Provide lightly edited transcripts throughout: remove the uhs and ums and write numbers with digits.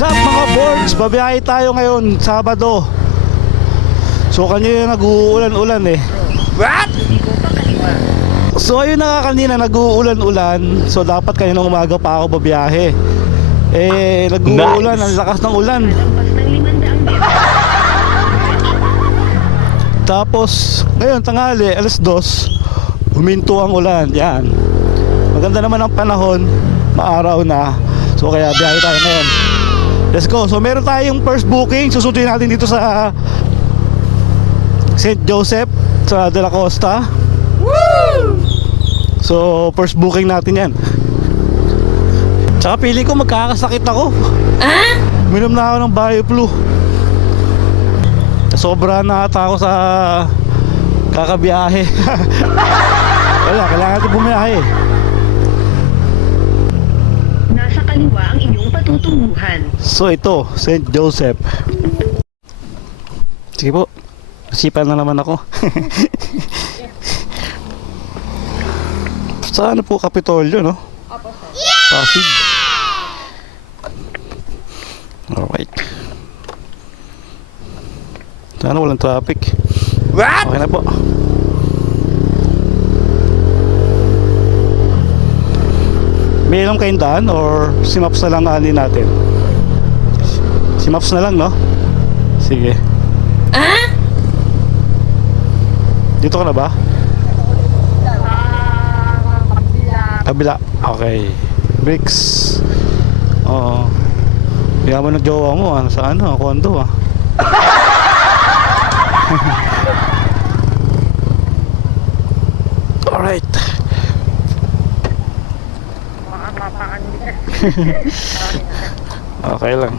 What's up mga boards? Babiyahe tayo ngayon, Sabado. So kanina nag-uulan-ulan eh. What? So ayun na nga, kanina nag-uulan-ulan. So dapat kanina umaga pa ako babiyahe. Eh nag-uulan, ang lakas ng ulan. Tapos ngayon tanghali, alas 2, huminto ang ulan. Yan. Maganda naman ang panahon, maaraw na. So kaya biyahe tayo ngayon. Let's go. So meron tayong first booking. Susunduin natin dito sa St. Joseph sa De La Costa. Woo! So first booking natin yan. Tsaka feeling ko magkakasakit ako. Minom na ako ng BioFlu. Sobra na ata ako sa kakabiyahe. Wala, kailangan natin bumiyahe. Nasa kaliwa ang inyong patutunguhan. So ito, St. Joseph. Sige po, nasipan na naman ako. Saan po Kapitolyo, no? Pasig. Alright. Sana walang traffic. What? Okay na po. May alam kayong daan or si Maps na lang aanin natin? Si Maps na lang, no? Sige. Dito ka na ba? Kabila. Okay. Bricks. Oo. Yaman ng jowa mo, ano, sa ano, kondo ah. Alright. Okay lang.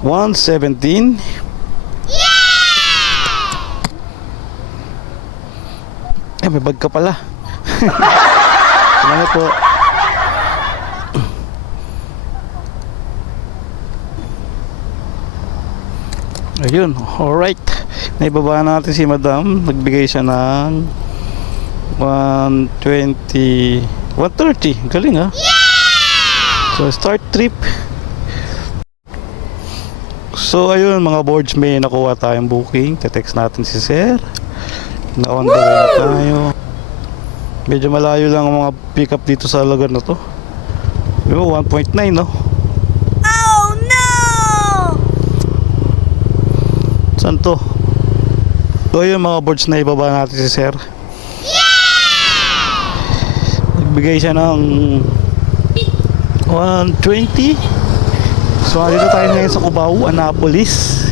117. Eh, may bag ka pala. Salamat po. Ayun, alright. Naibaba natin si Madam. Nagbigay siya ng 120, 130. Galing ha. So start trip. So ayun mga boards, may nakuha tayong booking. Te-text natin si Sir na on the way na tayo. Medyo malayo lang ang mga pick up dito sa lugar na to. 1.9 no. Oh no! Saan to? So ayun mga boards, na ibaba natin si Sir. Nagbigay siya ng 120. So dito tayo ngayon sa Cubao, Annapolis.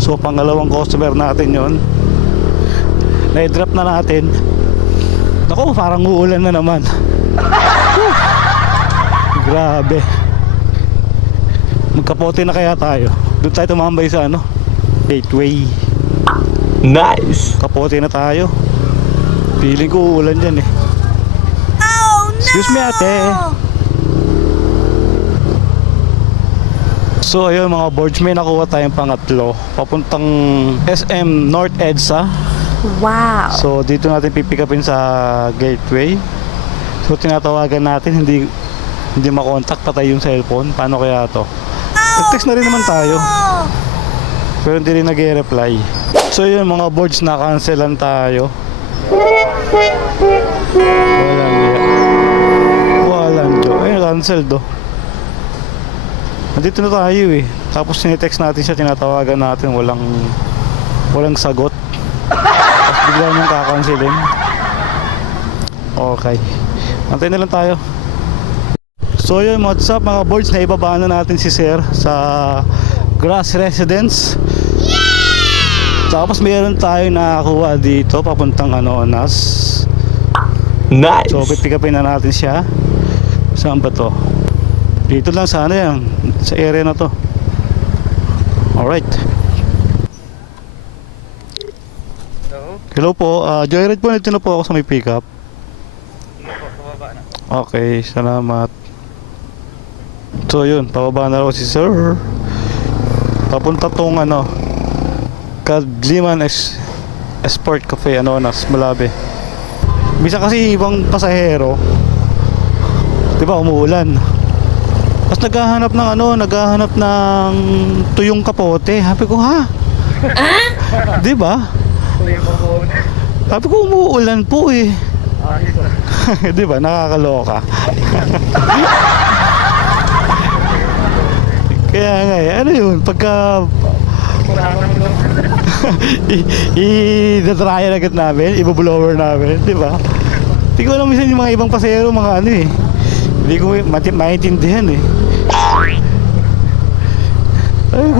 So pangalawang customer natin yon. Na-drop na natin. Naku, parang uulan na naman. Grabe. Magkapote na kaya tayo. Doon tayo tumambay sa ano, Gateway. Nice! Kapote na tayo. Feeling ko uulan dyan eh. Oh no! Excuse me ate. So ayun mga boards, may nakuha tayong pangatlo papuntang SM North EDSA. Wow! So dito natin pipick upin sa Gateway. So tinatawagan natin, hindi makontak, patay yung cellphone. Paano kaya to? Nag-text na rin naman tayo, pero hindi rin nag-reply. So yun mga boards, na-cancelan tayo. Walang jo. Ayun, cancel do. Nandito na tayo eh. Tapos sinitext natin siya, tinatawagan natin, walang sagot. Tapos bigla niyang kakansilin. Okay, antay na lang tayo. So yun, what's up mga boards, na ibaba na natin si Sir sa Grass Residence. Tapos mayroon tayo nakakuha dito papuntang Anonas. Nice! So pipick upin na natin siya. Saan ba to? Dito lang sana yan, sa area na to. Alright. Hello po, Joyride po, nandito na po ako sa may pick up. Okay, salamat. So yun, pababa na raw si Sir. Papunta tong ano, Kadliman Sport Cafe, Anonas, Malabe. Bisa kasi ibang pasahero, di ba, umuulan. Tapos naghahanap ng tuyong kapote. Sabi ko, ha? Di ba? Sabi ko, umuulan po eh. Di ba? Nakakaloka. Kaya nga eh, ano yun, pagka i-dryer agad namin, i-blower namin, di ba? Hindi ko alam minsan yung mga ibang pasero, mga ano eh. Hindi ko maintindihan eh. Ay,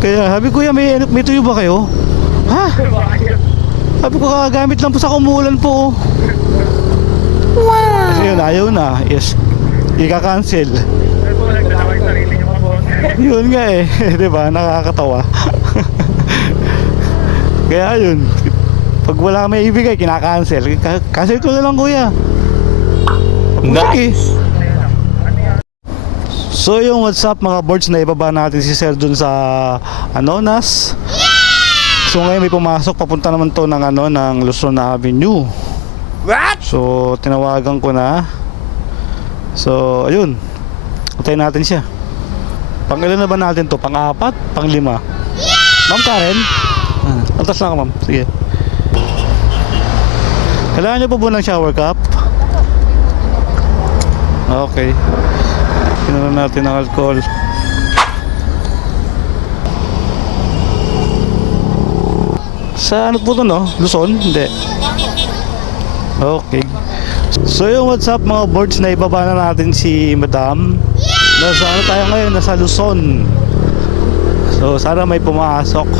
kaya sabi ko, may tuyo ba kayo? Ha? Sabi ko, kakagamit lang po sa kumulan po. Wow! Kasi yun, ayaw na. Yes, ika-cancel. Yun nga eh, di ba? Nakakatawa. Kaya yun, pag wala may ibigay, kinakancel. Cancel ko na lang, kuya. Nice. So yung what's up mga boards, na ibaba natin si Sir dun sa Anonas. So ngayon may pumasok, papunta naman to ng ng Luzon Avenue. What? So tinawagan ko na. So ayun, antayin natin siya. Pang-ilan na ba natin to? Pang-4? Pang-5? Ma'am Karen? Antas lang ka, ma'am. Sige. Kailangan niyo po ba ng shower cup? Okay. Pinunan natin ng alcohol. Sa ano po to, no? Luzon? Hindi. Okay. So yung what's up mga boards, na ibaba na natin si Madam. Nasa ano tayo ngayon? Nasa Luzon. So sana may pumasok.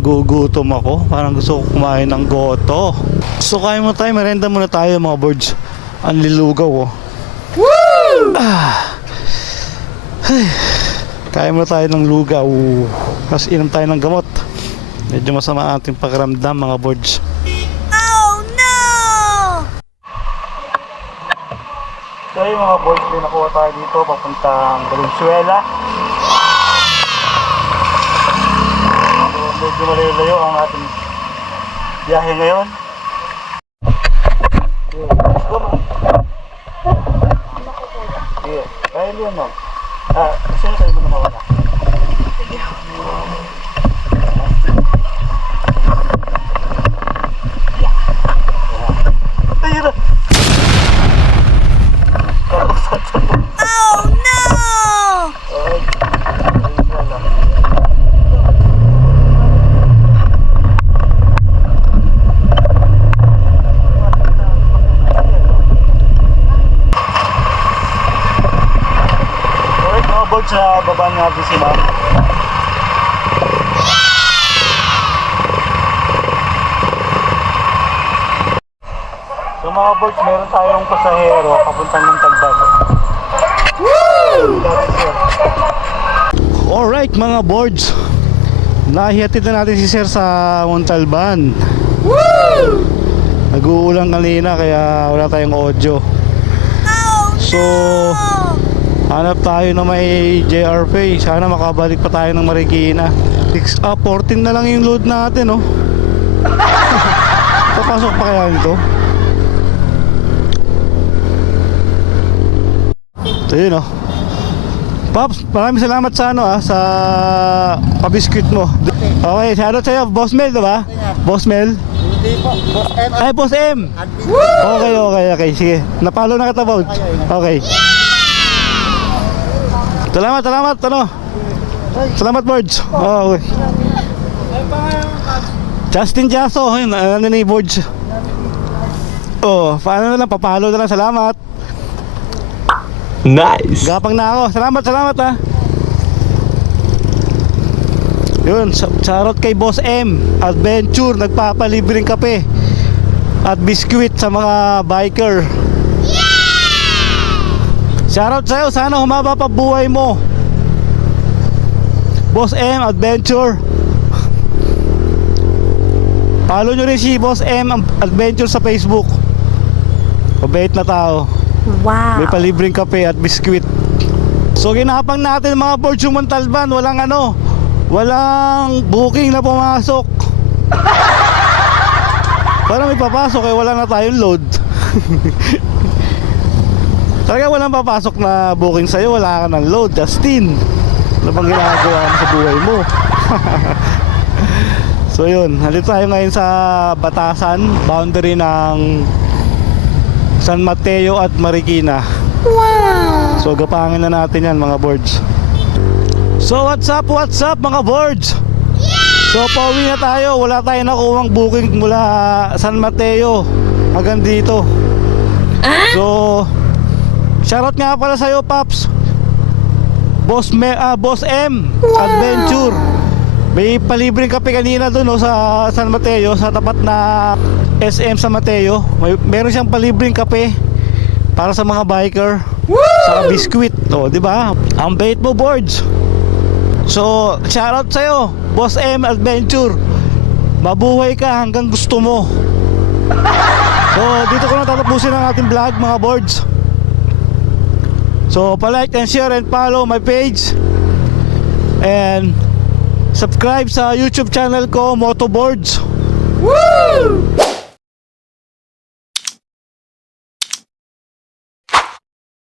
Gugutom ako. Parang gusto ko kumain ng goto. So kain mo tayo, merenda muna tayo mga boards. Ang lilugaw oh. Woo! Kain mo tayo ng lugaw. Tapos inom tayo ng gamot. Medyo masama ang ating pakiramdam mga boards. So yung mga boys, din nakuha tayo dito papuntang Valenzuela. So medyo malayo ang ating biyahe ngayon. Okay, let's go ma'am. Sige, kaya niyo ma'am. Sino tayo mo na mawala? Ayun na! Oh no! Alright mga boards, baba natin si ma'am. So mga boards, meron tayong pasahero papuntang ng Tagban. Alright mga boards, nahihatid na natin si Sir sa Montalban. Nag-uulan kanina kaya wala tayong audio. So hanap tayo na may JR Pay. Sana makabalik pa tayo ng Marikina. 14 na lang yung load natin oh. Papasok pa kaya nito? So yun oh. Pops, maraming salamat sa sa pabiskuit mo. Okay, shoutout sa'yo, Boss Mel, diba? Boss Mel? Hindi po, Boss M. Ay, Boss M! Okay, sige. Napalo na kita, Boss. Okay. Salamat, Salamat, Borge. Oh, okay. Justin Jasso, yun, ano ni Borge. Oh, paano na lang, papalo na lang, salamat. Nice. Gapang na ako. Salamat ha. Yun, charot kay Boss M Adventure, nagpapalibreng kape at biskuit sa mga biker. Shoutout sa'yo, sana humaba pa buhay mo, Boss M Adventure. Follow nyo rin si Boss M Adventure sa Facebook. Mabait na tao. Wow. May palibreng kape at biskwit. So ginapang natin mga boards yung Montalban. Walang booking na pumasok. Para may papasok wala na tayong load. Talaga walang papasok na booking sa'yo, wala ka ng load, Justin. Ano bang ginagawa mo sa buhay mo? So yun, nandito tayo ngayon sa Batasan, boundary ng San Mateo at Marikina. Wow! So gapangin na natin yan mga boards. So what's up mga boards? So pauwi na tayo, wala tayong nakuhang booking mula San Mateo hanggang dito. So shoutout nga pala sa'yo Paps, Boss M Adventure. May palibreng kape kanina doon sa San Mateo, sa tapat na SM San Mateo. Meron siyang palibreng kape para sa mga biker. Saka biskwit, di ba? Ang bait mo boards. So, shoutout sa'yo, Boss M Adventure. Mabuhay ka hanggang gusto mo. So, dito ko na tatapusin ang ating vlog mga boards. So, palike and share and follow my page. And subscribe sa YouTube channel ko, Motoboards. Woo!